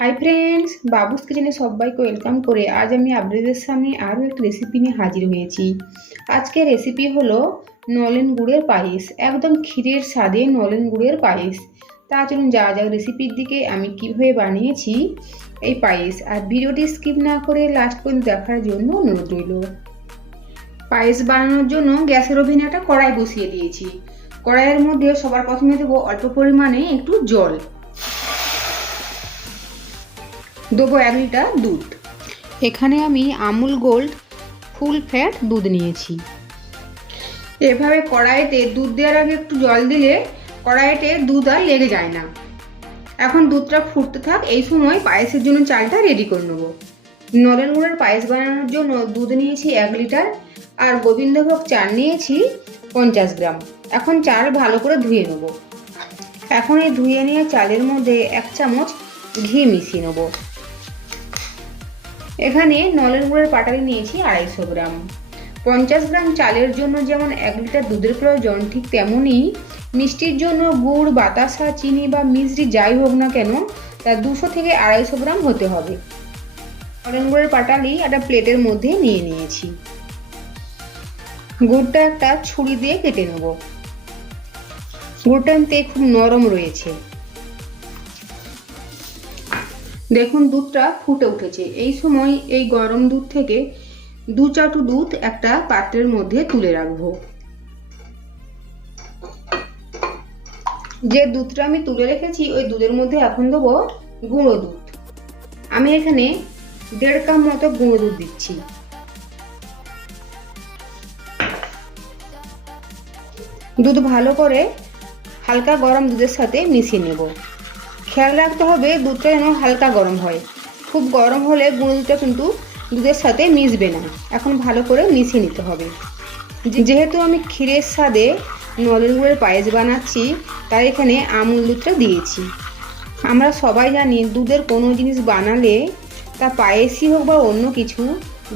Hi friends, বাবুস কিচেনে সবাইকে welcome করে আজ আমি আপনাদের সামনে আরও একটি রেসিপি নিয়ে হাজির হয়েছি। আজকের রেসিপি হলো নলেন গুড়ের পায়েস, একদম ক্ষীরের স্বাদে নলেন গুড়ের পায়েস। তা চলুন যা যা রেসিপির দিকে আমি কিভাবে বানিয়েছি এই পায়েস, আর ভিডিওটি স্কিপ না করে লাস্ট পর্যন্ত দেখার জন্য অনুরোধ রইল। পায়েস বানানোর জন্য গ্যাসের ওভেনে একটা কড়াই বসিয়ে দিয়েছি। কড়াইয়ের মধ্যে সবার প্রথমে দেবো অল্প পরিমাণে একটু জল, দেবো 1 লিটার দুধ। এখানে আমি আমুল গোল্ড ফুল ফ্যাট দুধ নিয়েছি। এভাবে কড়াইতে দুধ দেওয়ার আগে একটু জল দিলে কড়াইতে দুধ আর লেগে যায় না। এখন দুধটা ফুটতে থাক, এই সময় পায়েসের জন্য চালটা রেডি করে নেবো। নলেন গুড়ের পায়েস বানানোর জন্য দুধ নিয়েছি 1 লিটার আর গোবিন্দভোগ চাল নিয়েছি 50 গ্রাম। এখন চাল ভালো করে ধুয়ে নেবো। এখন এই ধুয়ে নিয়ে চালের মধ্যে 1 চামচ ঘি মিশিয়ে নেবো। এখানে নলেন গুড়ের পাটালি নিয়েছি 250 গ্রাম। 50 গ্রাম চালের জন্য যেমন 1 লিটার দুধের প্রয়োজন, ঠিক তেমনই মিষ্টির জন্য গুড়, বাতাসা, চিনি বা মিশ্রি যাই হোক না কেন তা 200 থেকে 250 গ্রাম হতে হবে। নলেন গুড়ের পাটালি একটা প্লেটের মধ্যে নিয়ে নিয়েছি। গুড়টা একটা ছুরি দিয়ে কেটে নেব। গুড়টা এমনিতে খুব নরম রয়েছে। দেখুন দুধটা ফুটে উঠেছে। এই সময় এই গরম দুধ থেকে 2 চাটু দুধ একটা পাত্রের মধ্যে তুলে রাখবো। যে দুধটা আমি তুলে রেখেছি ওই দুধের মধ্যে এখন দেবো গুঁড়ো দুধ। আমি এখানে 1.5 কাপ মতো গুঁড়ো দুধ দিচ্ছি। দুধ ভালো করে হালকা গরম দুধের সাথে মিশিয়ে নেব। খেয়াল রাখতে হবে দুধটা যেন হালকা গরম হয়। খুব গরম হলে গুঁড়ো দুধটা কিন্তু দুধের সাথে মিশবে না। এখন ভালো করে মিশিয়ে নিতে হবে। যেহেতু আমি ক্ষীরের স্বাদে নলেন গুড়ের পায়েস বানাচ্ছি তাই এখানে আমুল দুধটা দিয়েছি। আমরা সবাই জানি দুধের কোনো জিনিস বানালে তা পায়েসই হোক বা অন্য কিছু,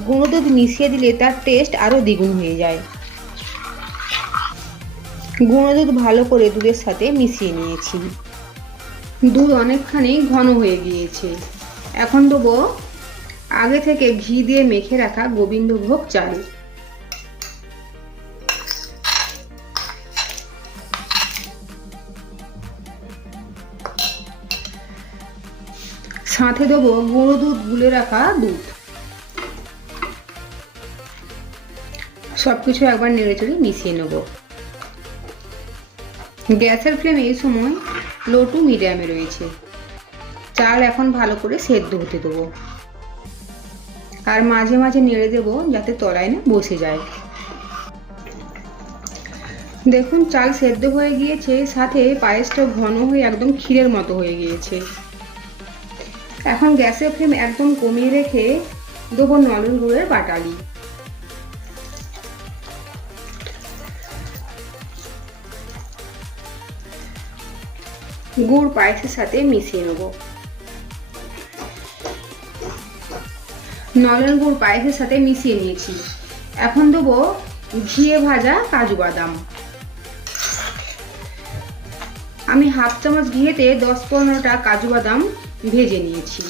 গুঁড়ো দুধ মিশিয়ে দিলে তার টেস্ট আরও দ্বিগুণ হয়ে যায়। গুঁড়ো দুধ ভালো করে দুধের সাথে মিশিয়ে নিয়েছি। দুধ অনেকখানি ঘন হয়ে গিয়েছে। এখন দেবো আগে থেকে ঘি দিয়ে মেখে রাখা গোবিন্দভোগ চাল। সাথে দেবো গুঁড়ো দুধ গুলে রাখা দুধ। সবকিছু একবার নেড়েচেড়ে মিশিয়ে নেব। গ্যাসের ফ্লেম এই সময় লো টু মিডিয়ামে রয়েছে। চাল এখন ভালো করে সেদ্ধ হতে দেবো আর মাঝে মাঝে নেড়ে দেবো যাতে তলায় না বসে যায়। দেখুন চাল সেদ্ধ হয়ে গিয়েছে, সাথে পায়েসটা ঘন হয়ে একদম ক্ষীরের মতো হয়ে গিয়েছে। এখন গ্যাসের ফ্লেম একদম কমিয়ে রেখে দেবো নলেন গুড়ের পাটালি। গুড় পায়েসের সাথে মিশিয়ে নেব। নলেন গুড় পায়েসের সাথে মিশিয়ে নিয়েছি। এখন দেবো ঘিয়ে ভাজা কাজু বাদাম। আমি হাফ চামচ ঘিয়েতে 10-15টা কাজু বাদাম ভেজে নিয়েছি।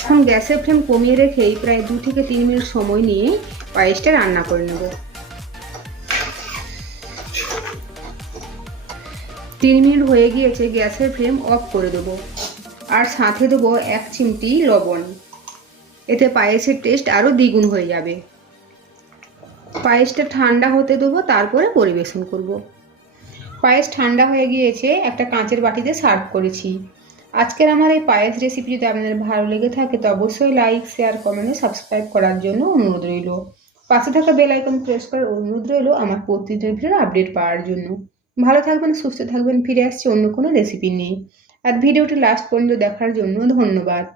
এখন গ্যাসের ফ্লেম কমিয়ে রেখেই প্রায় 2 থেকে 3 মিনিট সময় নিয়ে পায়েসটা রান্না করে নেব। 3 মিনিট হয়ে গিয়েছে, গ্যাসের ফ্লেম অফ করে দেবো আর সাথে দেবো 1 চিমটি লবণ। এতে পায়েসের টেস্ট আরও দ্বিগুণ হয়ে যাবে। পায়েসটা ঠান্ডা হতে দেবো, তারপরে পরিবেশন করব। পায়েস ঠান্ডা হয়ে গিয়েছে, একটা কাঁচের বাটিতে সার্ভ করেছি। আজকের আমার এই পায়েস রেসিপি যদি আপনাদের ভালো লেগে থাকে তো অবশ্যই লাইক, শেয়ার, কমেন্ট, সাবস্ক্রাইব করার জন্য অনুরোধ রইল। পাশে থাকা বেল আইকন প্রেস করার অনুরোধ রইল আমার প্রতিদিনের ভিডিওর আপডেট পাওয়ার জন্য। ভালো থাকবেন, সুস্থ থাকবেন। ফিরে আসছি অন্য কোনো রেসিপি নিয়ে। আর ভিডিওটি লাস্ট পর্যন্ত দেখার জন্য ধন্যবাদ।